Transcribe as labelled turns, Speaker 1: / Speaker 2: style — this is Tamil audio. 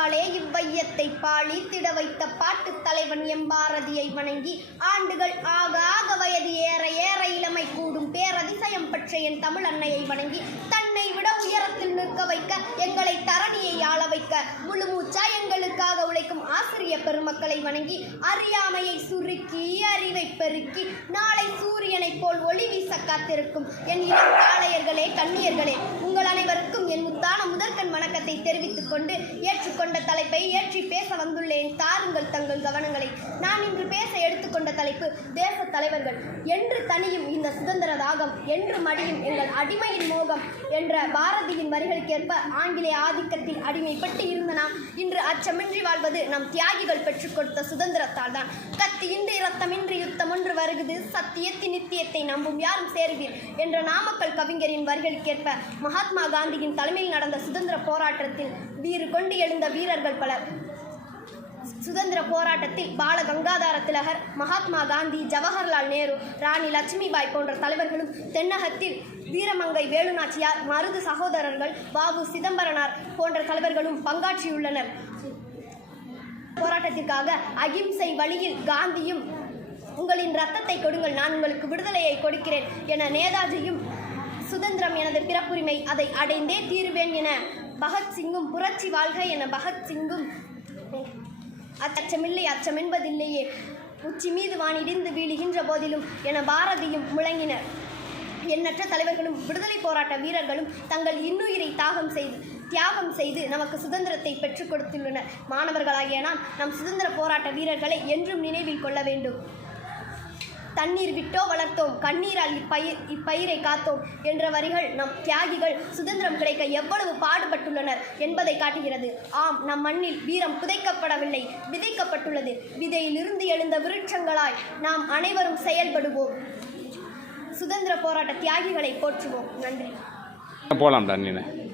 Speaker 1: பாட்டாலே இவ்வையத்தை திட வைத்த பாட்டுத் தலைவன் எம்பாரதியை வணங்கி ஆண்டுகள் ஆக ஆக வயது ஏற ஏற இளமை கூடும் பேரதிசயம் பற்ற என் தமிழ் அன்னையை வணங்கி தன்னை விட உயரத்தில் நிற்க வைக்க எங்களை தரணியை ஆள வைக்க முழு மூச்சா எங்களுக்காக உழைக்கும் ஆசிரிய பெருமக்களை வணங்கி அறியாமையை சுருக்கி அறிவை பெருக்கி நாளை சூரியனைப் போல் ஒளி வீச காத்திருக்கும் என் இளம் காளையர்களே கண்ணியர்களே உங்கள் அனைவருக்கும் என் முத்தான முதற்கண் வணக்கத்தை தெரிவித்துக் கொண்டு ஏற்றுக்கொண்ட தலைப்பை ஏற்றி பேச வந்துள்ளேன். தாருங்கள் தங்கள் கவனங்களை. நான் இன்று பேச எடுத்துக்கொண்ட தலைப்பு தேச தலைவர்கள். என்று தனியும் இந்த சுதந்திர தாகம் என்று மடியும் எங்கள் அடிமையின் மோகம் என்ற பாரதியின் வரிகளுக்கேற்ப ஆங்கிலேய ஆதிக்கத்தில் அடிமைப்பட்டு இருந்த நாம் இன்று அச்சமின்றி வாழ்வது நம் தியாகிகள் பெற்றுக் கொடுத்த சுதந்திரத்தால் தான். கத்தியின்றி இரத்தமின்றி யுத்தம் ஒன்று வருகுது. சத்தியத்தின் நித்தியத்தை நம்பும் யாரும் சேருவீர் என்ற நாமக்கல் கவிஞரின் வரிகளுக்கேற்ப மகாத்மா காந்தியின் தலைமையில் நடந்த சுதந்திர போராட்டத்தில் வீறு கொண்டு எழுந்த வீரர்கள் பலர். சுதந்திர போராட்டத்தில் பால கங்காதார திலகர் மகாத்மா காந்தி ஜவஹர்லால் நேரு ராணி லட்சுமிபாய் போன்ற தலைவர்களும் தென்னகத்தில் வீரமங்கை வேலுநாச்சியார் மருது சகோதரர்கள் பாபு சிதம்பரனார் போன்ற தலைவர்களும் பங்காற்றியுள்ளனர். போராட்டத்திற்காக அகிம்சை வழியில் காந்தியும் உங்களின் ரத்தத்தை கொடுங்கள் நான் உங்களுக்கு விடுதலையை கொடுக்கிறேன் என நேதாஜியும் சுதந்திரம் எனது பிறப்புரிமை அதை அடைந்தே தீருவேன் என பகத்சிங்கும் புரட்சி வாழ்க என பகத்சிங்கும் அச்சமில்லை அச்சமென்பதில்லையே. உச்சி மீது வானிடிந்து வீழுகின்ற போதிலும் என பாரதியும் முழங்கினர். எண்ணற்ற தலைவர்களும் விடுதலை போராட்ட வீரர்களும் தங்கள் இன்னுயிரை தாகம் செய்து தியாகம் செய்து நமக்கு சுதந்திரத்தை பெற்றுக் கொடுத்துள்ளனர். மாணவர்களாகிய நாம் நம் சுதந்திர போராட்ட வீரர்களை என்றும் நினைவில் கொள்ள வேண்டும். தண்ணீர் விட்டோ வளர்த்தோம் கண்ணீரால் இப்பயிர் இப்பயிரை காத்தோம் என்ற வரிகள் நம் தியாகிகள் சுதந்திரம் கிடைக்க எவ்வளவு பாடுபட்டுள்ளனர் என்பதை காட்டுகிறது. ஆம் நம் மண்ணில் வீரம் புதைக்கப்படவில்லை விதைக்கப்பட்டுள்ளது. விதையிலிருந்து எழுந்த விருட்சங்களாய் நாம் அனைவரும் செயல்படுவோம். சுதந்திர போராட்ட தியாகிகளை போற்றுவோம். நன்றி.
Speaker 2: போலாம் தண்ணீர்